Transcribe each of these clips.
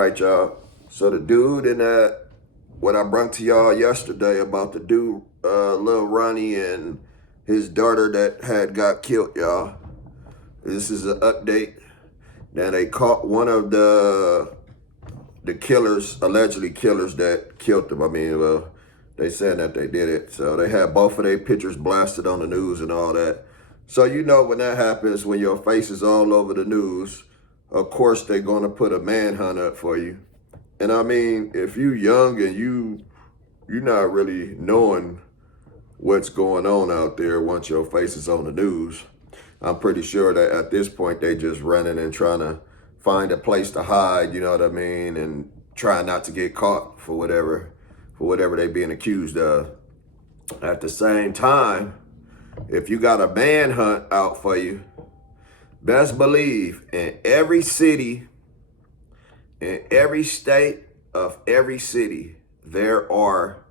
right, y'all. So the dude in that, what I brought to y'all yesterday about the dude, little Ronnie and his daughter that had got killed, y'all. This is an update. Now they caught one of the killers, allegedly killers that killed them. I mean, well, they said that they did it. So they had both of their pictures blasted on the news and all that. So you know when that happens, when your face is all over the news, of course they're going to put a manhunt up for you. And I mean, if you young and you're not really knowing what's going on out there once your face is on the news, I'm pretty sure that at this point they just running and trying to find a place to hide, you know what I mean, and trying not to get caught for whatever they being accused of. At the same time, if you got a manhunt out for you, best believe in every city, in every state of every city, there are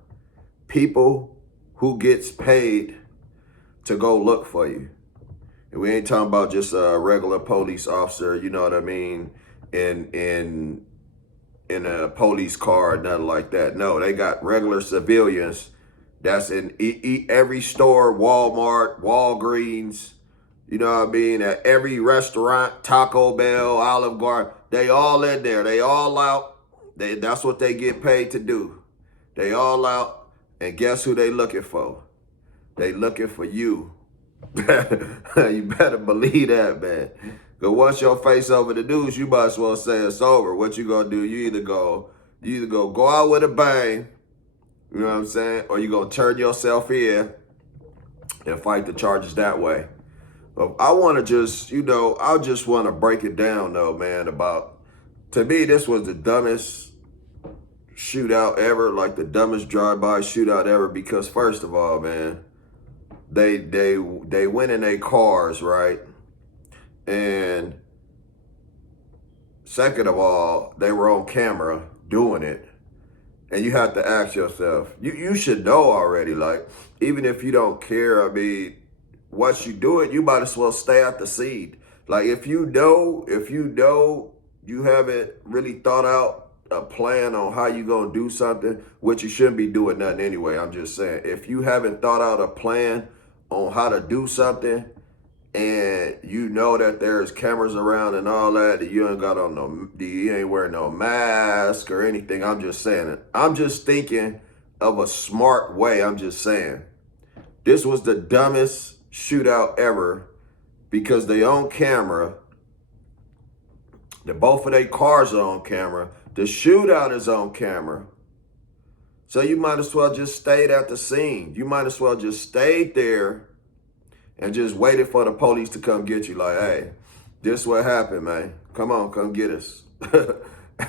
people who gets paid to go look for you. And we ain't talking about just a regular police officer, you know what I mean, in a police car or nothing like that. No, they got regular civilians that's in every store, Walmart, Walgreens, you know what I mean, at every restaurant, Taco Bell, Olive Garden. They all in there. They all out. That's what they get paid to do. They all out. And guess who they looking for? They looking for you. You better believe that, man. Because once your face over the news, you might as well say it's over. What you gonna do? You either go out with a bang, you know what I'm saying, or you gonna turn yourself in and fight the charges that way. But I want to just, I just want to break it down though, man. To me, this was the dumbest shootout ever, like the dumbest drive-by shootout ever. Because first of all, man, they went in their cars, right? And second of all, they were on camera doing it. And you have to ask yourself, you should know already, like, even if you don't care, I mean, once you do it, you might as well stay at the scene. Like, if you know you haven't really thought out a plan on how you gonna do something, which you shouldn't be doing nothing anyway, I'm just saying. If you haven't thought out a plan on how to do something, and you know that there's cameras around and all that, you ain't wearing no mask or anything, I'm just saying it. I'm just thinking of a smart way, I'm just saying. This was the dumbest shootout ever because they on camera. Both of their cars are on camera. The shootout is on camera. So you might as well just stayed at the scene. You might as well just stayed there and just waited for the police to come get you. Like, hey, this what happened, man. Come on, come get us.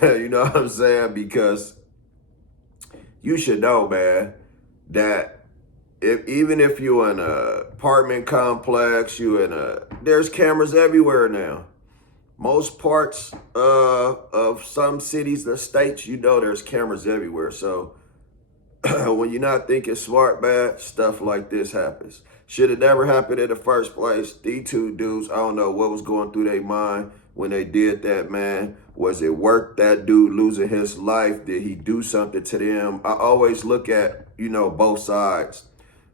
You know what I'm saying? Because you should know, man, that even if you're in an apartment complex, there's cameras everywhere now. Most parts of some cities or states, there's cameras everywhere. So when you're not thinking smart, man, stuff like this happens. Should have never happened in the first place. These two dudes, I don't know what was going through their mind when they did that, man. Was it worth that dude losing his life? Did he do something to them? I always look at, both sides.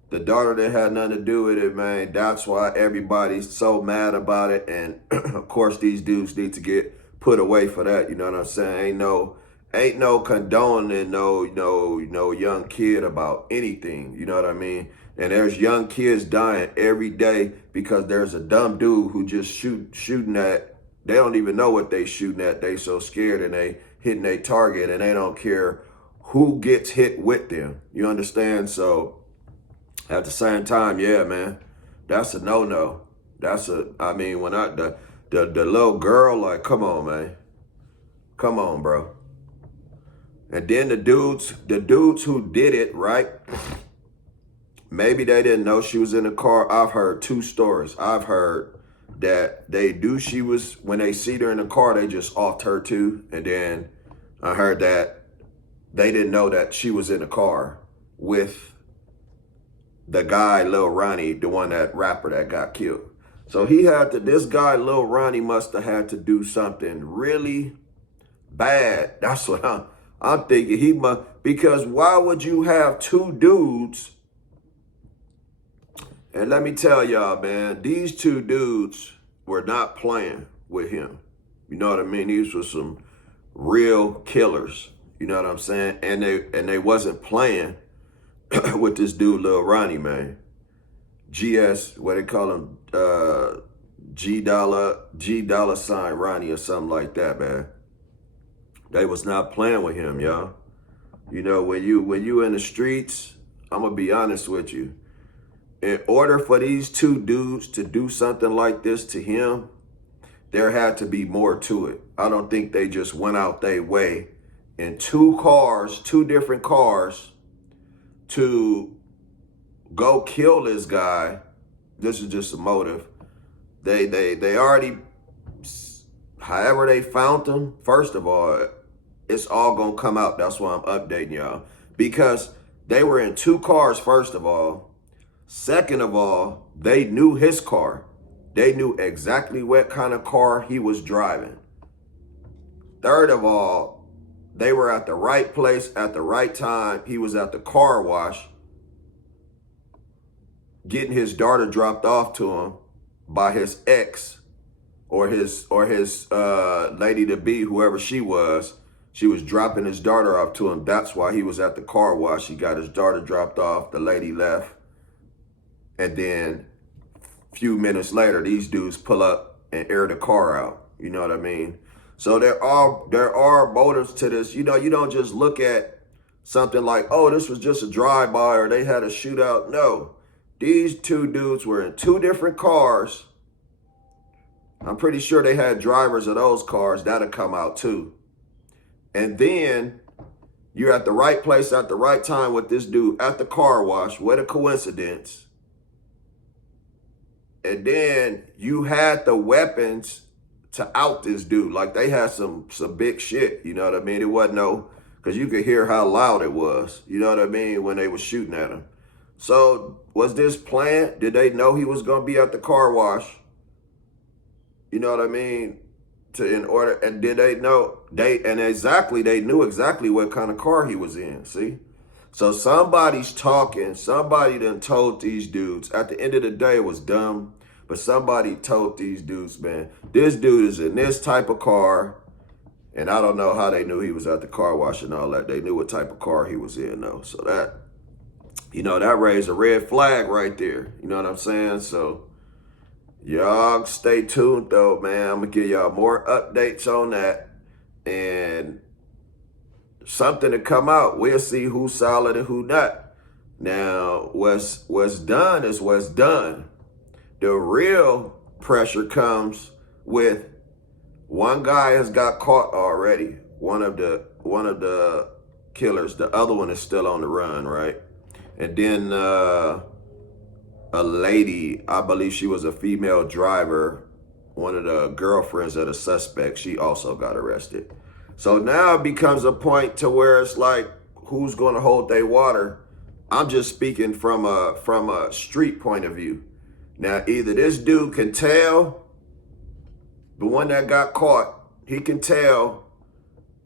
The daughter that had nothing to do with it, man, that's why everybody's so mad about it. And of course, these dudes need to get put away for that. You know what I'm saying? Ain't no condoning no young kid about anything. You know what I mean? And there's young kids dying every day because there's a dumb dude who just shooting at. They don't even know what they shooting at. They so scared and they hitting their target and they don't care who gets hit with them. You understand? So at the same time, yeah, man, that's a no-no. When the little girl, like, come on, man. Come on, bro. And then the dudes who did it, right? Maybe they didn't know she was in the car. I've heard two stories. I've heard that when they see her in the car, they just offed her too. And then I heard that they didn't know that she was in the car with the guy, Lil Ronnie, the one, that rapper that got killed. So this guy, Lil Ronnie, must have had to do something really bad. That's what I'm thinking. He must, because why would you have two dudes? And let me tell y'all, man, these two dudes were not playing with him. You know what I mean? These were some real killers. You know what I'm saying? And they wasn't playing with this dude, Lil Ronnie, man. GS, what they call him, G dollar sign Ronnie or something like that, man. They was not playing with him, y'all. You know, when you in the streets, I'm gonna be honest with you. In order for these two dudes to do something like this to him, there had to be more to it. I don't think they just went out their way in two different cars, to go kill this guy. This is just a motive. They already, however they found him, first of all, it's all gonna come out. That's why I'm updating y'all. Because they were in two cars, first of all. Second of all, they knew his car. They knew exactly what kind of car he was driving. Third of all, they were at the right place at the right time. He was at the car wash, getting his daughter dropped off to him by his ex or his lady to be, whoever she was. She was dropping his daughter off to him. That's why he was at the car wash. He got his daughter dropped off. The lady left. And then a few minutes later, these dudes pull up and air the car out. You know what I mean? So there are motives to this. You know, you don't just look at something like, oh, this was just a drive-by or they had a shootout. No, these two dudes were in two different cars. I'm pretty sure they had drivers of those cars. That'll come out too. And then you're at the right place at the right time with this dude at the car wash. What a coincidence. And then you had the weapons to out this dude. Like they had some big shit, you know what I mean? It wasn't no, because you could hear how loud it was, you know what I mean, when they were shooting at him. So was this planned? Did they know he was going to be at the car wash? You know what I mean? And did they know? They knew exactly what kind of car he was in, see? So somebody's talking, somebody done told these dudes. At the end of the day, it was dumb, but somebody told these dudes, man, this dude is in this type of car. And I don't know how they knew he was at the car wash and all that. They knew what type of car he was in, though. So that, you know, that raised a red flag right there. You know what I'm saying? So y'all stay tuned, though, man. I'm going to give y'all more updates on that. And something to come out. We'll see who's solid and who not. Now, what's done is what's done. The real pressure comes with one guy has got caught already. One of the killers. The other one is still on the run, right? And then a lady, I believe she was a female driver, one of the girlfriends of the suspect, she also got arrested. So now it becomes a point to where it's like, who's going to hold their water? I'm just speaking from a street point of view. Now, either this dude can tell, the one that got caught, he can tell,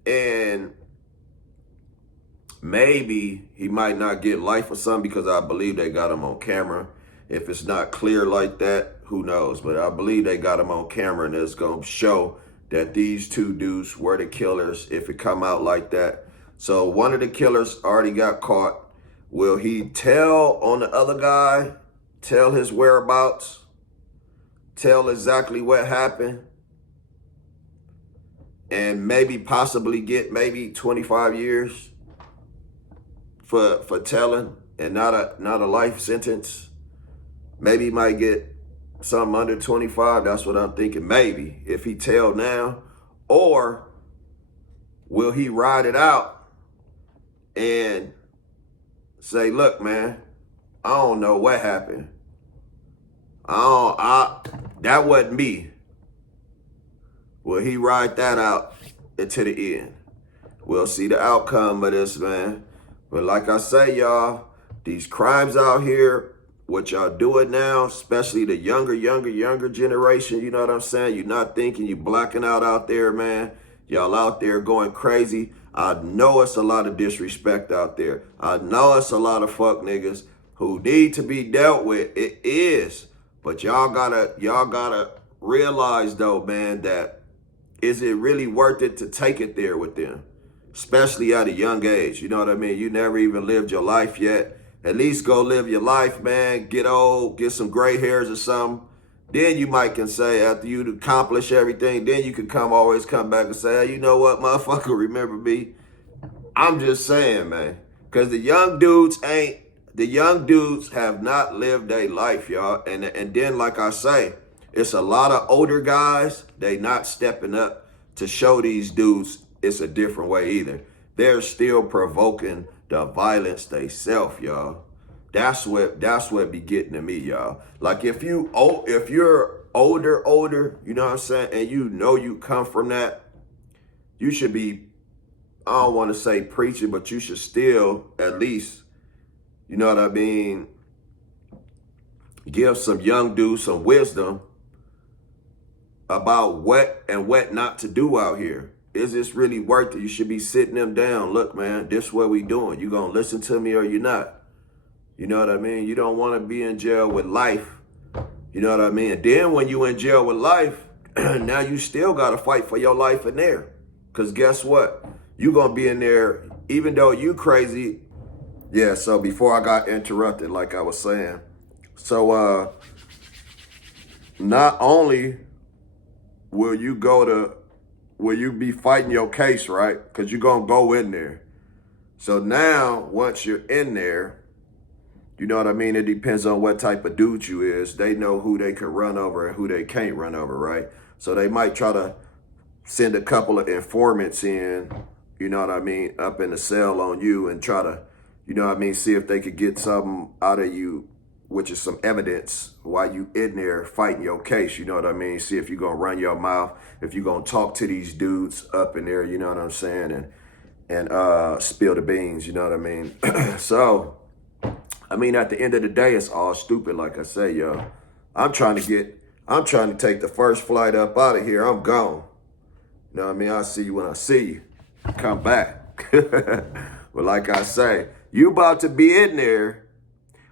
and maybe he might not get life or something because I believe they got him on camera. If it's not clear like that, who knows? But I believe they got him on camera and it's going to show that these two dudes were the killers if it come out like that. So one of the killers already got caught. Will he tell on the other guy, tell his whereabouts, tell exactly what happened, and maybe possibly get maybe 25 years for telling and not a life sentence? Maybe he might get something under 25. That's what I'm thinking. Maybe if he tell now, or will he ride it out and say, look, man, I don't know what happened. That wasn't me. Will he ride that out into the end? We'll see the outcome of this, man. But like I say, y'all, these crimes out here, what y'all doing now, especially the younger generation, you know what I'm saying? You're not thinking, you blacking out there, man. Y'all out there going crazy. I know it's a lot of disrespect out there. I know it's a lot of fuck niggas who need to be dealt with. It is. But y'all gotta realize though, man, that is it really worth it to take it there with them? Especially at a young age. You know what I mean? You never even lived your life yet. At least go live your life, man. Get old, get some gray hairs or something. Then you might can say, after you accomplish everything, then you can always come back and say, hey, you know what, motherfucker, remember me? I'm just saying, man. Because the young dudes have not lived their life, y'all. And then, like I say, it's a lot of older guys, they not stepping up to show these dudes it's a different way either. They're still provoking the violence they self, y'all. That's what be getting to me, y'all. Like if you're older, you know what I'm saying, and you know you come from that, you should be, I don't want to say preaching, but you should still at least, you know what I mean, give some young dudes some wisdom about what and what not to do out here. Is this really worth it? You should be sitting them down. Look, man, this is what we doing. You gonna listen to me or you not? You know what I mean? You don't want to be in jail with life. You know what I mean? And then when you in jail with life, now you still got to fight for your life in there. Because guess what? You going to be in there, even though you crazy. Yeah, so before I got interrupted, like I was saying. So not only will you be fighting your case, right? Because you're going to go in there. So now, once you're in there, you know what I mean? It depends on what type of dude you is. They know who they can run over and who they can't run over, right? So they might try to send a couple of informants in, you know what I mean, up in the cell on you and try to, you know what I mean, see if they could get something out of you, which is some evidence while you in there fighting your case, you know what I mean? See if you're going to run your mouth, if you're going to talk to these dudes up in there, you know what I'm saying, and spill the beans, you know what I mean? So, I mean, at the end of the day, it's all stupid, like I say, yo. I'm trying to take the first flight up out of here. I'm gone. You know what I mean? I'll see you when I see you. Come back. But like I say, you about to be in there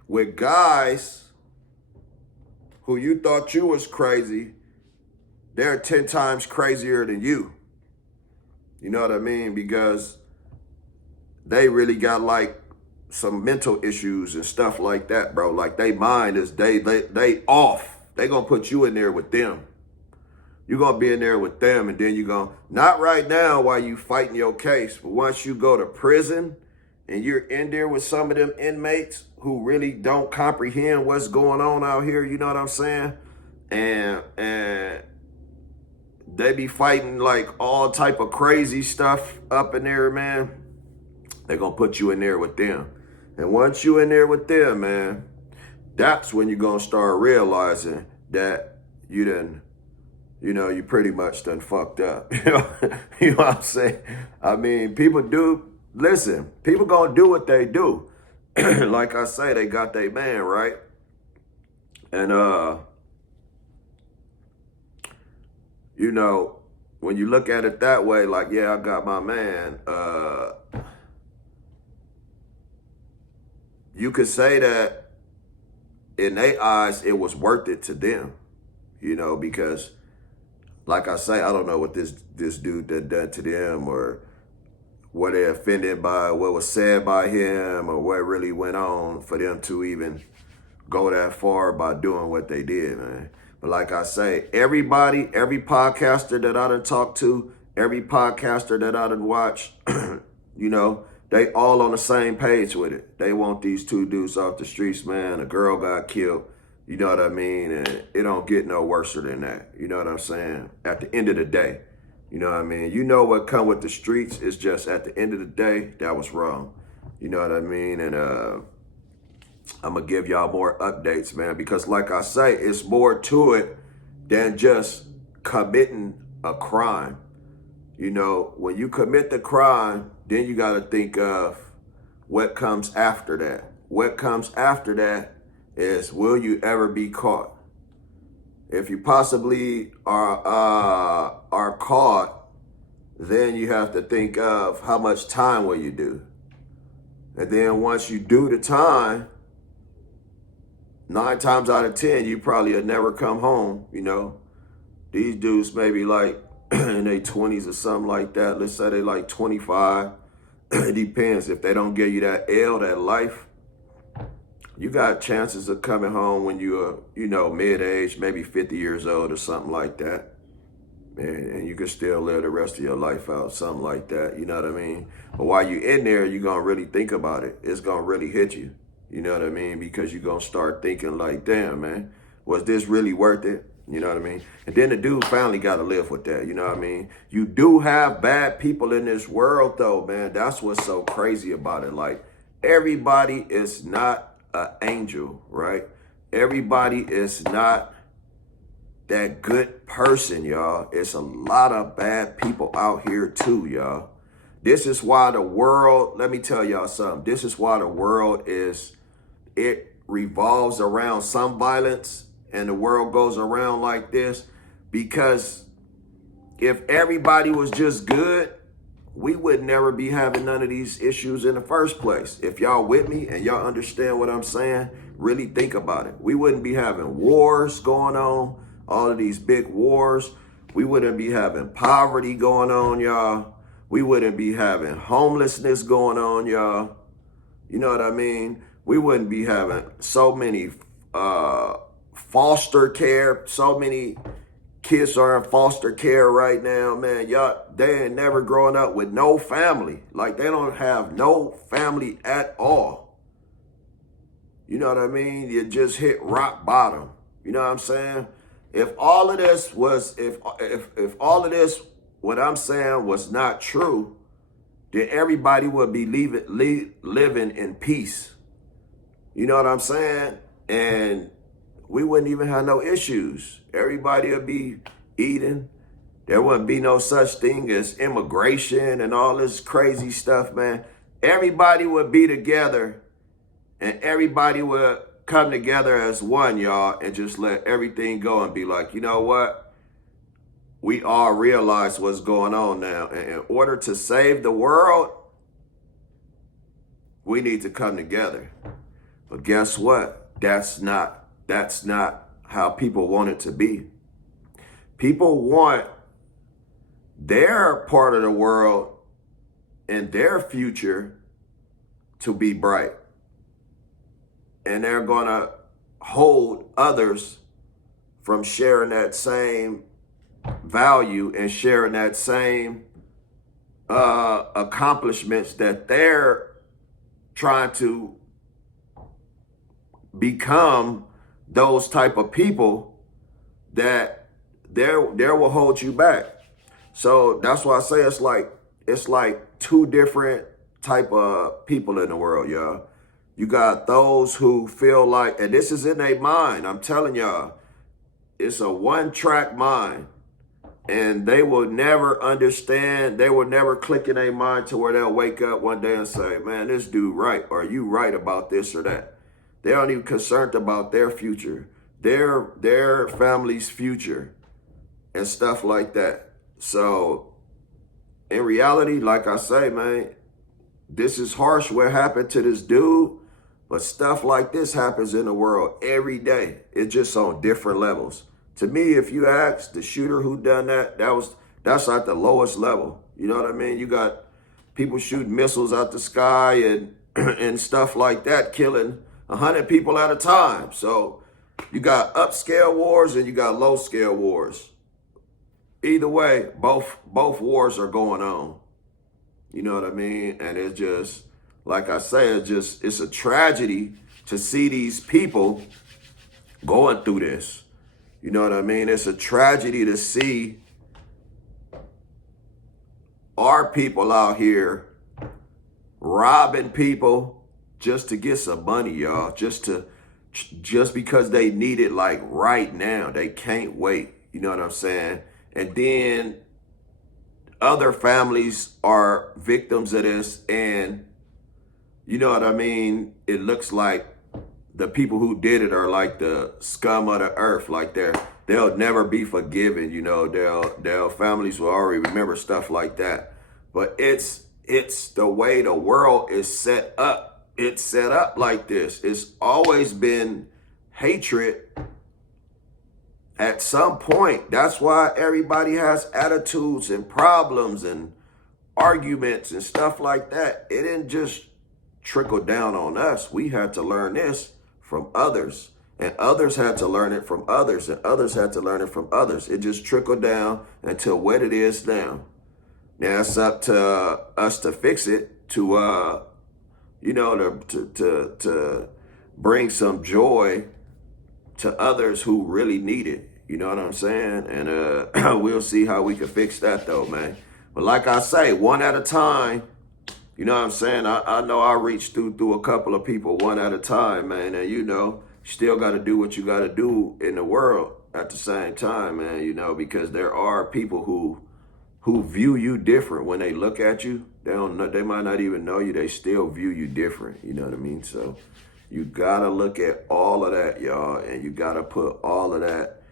with guys who you thought you was crazy. They're 10 times crazier than you. You know what I mean? Because they really got like some mental issues and stuff like that, bro. Like they mind is they off. They gonna put you in there with them. You're gonna be in there with them, and then you're gonna, not right now while you fighting your case, but once you go to prison and you're in there with some of them inmates who really don't comprehend what's going on out here, you know what I'm saying? And they be fighting like all type of crazy stuff up in there, man. They're gonna put you in there with them. And once you in there with them, man, that's when you're going to start realizing that you pretty much done fucked up. You know what I'm saying? I mean, people going to do what they do. Like I say, they got their man, right? And, when you look at it that way, like, yeah, I got my man, you could say that in their eyes, it was worth it to them, because like I say, I don't know what this dude done to them or were they offended by what was said by him or what really went on for them to even go that far by doing what they did, man. But like I say, every podcaster that I done talked to, every podcaster that I done watched, they all on the same page with it. They want these two dudes off the streets, man. A girl got killed. You know what I mean? And it don't get no worse than that. You know what I'm saying? At the end of the day, you know what I mean? You know what come with the streets. It's just at the end of the day, that was wrong. You know what I mean? And I'm going to give y'all more updates, man. Because like I say, it's more to it than just committing a crime. When you commit the crime, then you got to think of what comes after that. What comes after that is, will you ever be caught? If you possibly are caught, then you have to think of how much time will you do. And then once you do the time, 9 times out of 10, you probably will never come home, you know. These dudes maybe like in their 20s or something like that. Let's say they like 25. It depends. If they don't give you that L, that life, you got chances of coming home when you're, you know, mid-age, maybe 50 years old or something like that. And you can still live the rest of your life out, something like that. You know what I mean? But while you're in there, you're going to really think about it. It's going to really hit you. You know what I mean? Because you're going to start thinking like, damn, man, was this really worth it? You know what I mean? And then the dude finally got to live with that. You know what I mean? You do have bad people in this world, though, man. That's what's so crazy about it. Like, everybody is not an angel, right? Everybody is not that good person, y'all. It's a lot of bad people out here too, y'all. This is why the world, let me tell y'all something. This is why the world it revolves around some violence and the world goes around like this. Because if everybody was just good, we would never be having none of these issues in the first place. If y'all with me and y'all understand what I'm saying, really think about it. We wouldn't be having wars going on, all of these big wars. We wouldn't be having poverty going on, y'all. We wouldn't be having homelessness going on, y'all. You know what I mean? We wouldn't be having so many foster care, so many kids are in foster care right now, man. Y'all, they ain't never growing up with no family. Like, they don't have no family at all. You know what I mean? You just hit rock bottom. You know what I'm saying? If all of this was, if all of this, what I'm saying was not true, then everybody would be living in peace. You know what I'm saying? And we wouldn't even have no issues. Everybody would be eating. There wouldn't be no such thing as immigration and all this crazy stuff, man. Everybody would be together and everybody would come together as one, y'all, and just let everything go and be like, you know what? We all realize what's going on now. And in order to save the world, we need to come together. But guess what? That's not how people want it to be. People want their part of the world and their future to be bright. And they're going to hold others from sharing that same value and sharing that same accomplishments that they're trying to become. Those type of people that there will hold you back. So that's why I say it's like two different type of people in the world, y'all. You got those who feel like, and this is in their mind, I'm telling y'all, it's a one-track mind. And they will never understand, they will never click in their mind to where they'll wake up one day and say, man, this dude right, or you right about this or that. They aren't even concerned about their future, their family's future and stuff like that. So in reality, like I say, man, this is harsh what happened to this dude, but stuff like this happens in the world every day. It's just on different levels. To me, if you ask the shooter who done that, that's at the lowest level. You know what I mean? You got people shooting missiles out the sky and and stuff like that, killing 100 people at a time. So you got upscale wars and you got low scale wars. Either way, both wars are going on. You know what I mean? And it's just, like I say, it's a tragedy to see these people going through this. You know what I mean? It's a tragedy to see our people out here robbing people just to get some money, y'all. Just because they need it like right now. They can't wait. You know what I'm saying? And then other families are victims of this, and you know what I mean? It looks like the people who did it are like the scum of the earth. Like they're they'll never be forgiven. You know, their families will already remember stuff like that. But it's the way the world is set up. It's set up like this. It's always been hatred at some point. That's why everybody has attitudes and problems and arguments and stuff like that. It didn't just trickle down on us. We had to learn this from others, and others had to learn it from others, and others had to learn it from others. It just trickled down until what it is now. Now it's up to us to fix it, to to bring some joy to others who really need it. You know what I'm saying? And we'll see how we can fix that though, man. But like I say, one at a time. You know what I'm saying? I know I reached through a couple of people one at a time, man. And you know, still got to do what you got to do in the world at the same time, man. You know, because there are people who view you different when they look at you. They don't know, they might not even know you. They still view you different. You know what I mean? So you gotta look at all of that, y'all, and you gotta put all of that,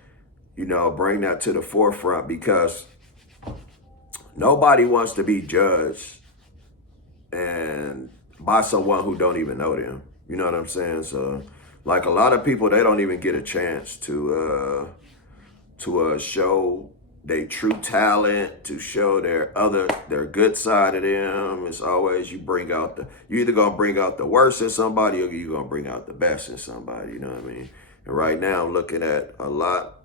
you know, bring that to the forefront, because nobody wants to be judged and by someone who don't even know them. You know what I'm saying? So like a lot of people, they don't even get a chance to show their true talent, to show their good side of them. It's always you either gonna bring out the worst in somebody, or you're gonna bring out the best in somebody. You know what I mean? And right now I'm looking at a lot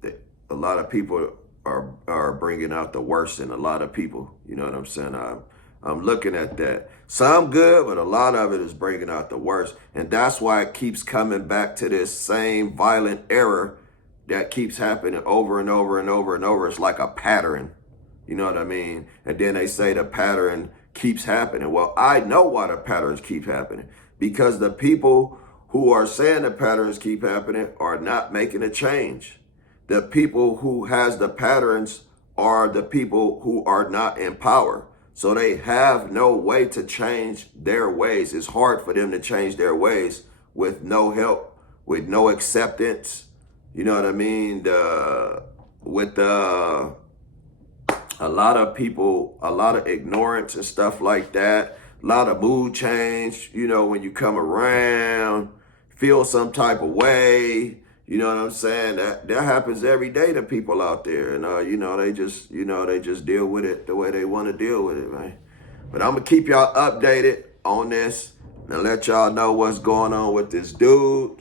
of people are bringing out the worst in a lot of people. You know what I'm saying? I'm looking at that. Some good, but a lot of it is bringing out the worst. And that's why it keeps coming back to this same violent error that keeps happening over and over and over and over. It's like a pattern. You know what I mean? And then they say the pattern keeps happening. Well, I know why the patterns keep happening. Because the people who are saying the patterns keep happening are not making a change. The people who has the patterns are the people who are not in power. So they have no way to change their ways. It's hard for them to change their ways with no help, with no acceptance. You know what I mean? With a lot of people, a lot of ignorance and stuff like that, a lot of mood change, you know, when you come around, feel some type of way, you know what I'm saying? That happens every day to people out there. And, you know, they just deal with it the way they want to deal with it, man. But I'm going to keep y'all updated on this and let y'all know what's going on with this dude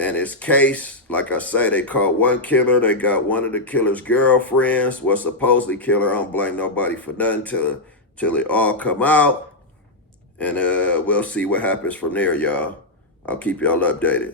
and his case. Like I say, they caught one killer. They got one of the killer's girlfriends was supposedly killer. I don't blame nobody for nothing till it all come out. And we'll see what happens from there, y'all. I'll keep y'all updated.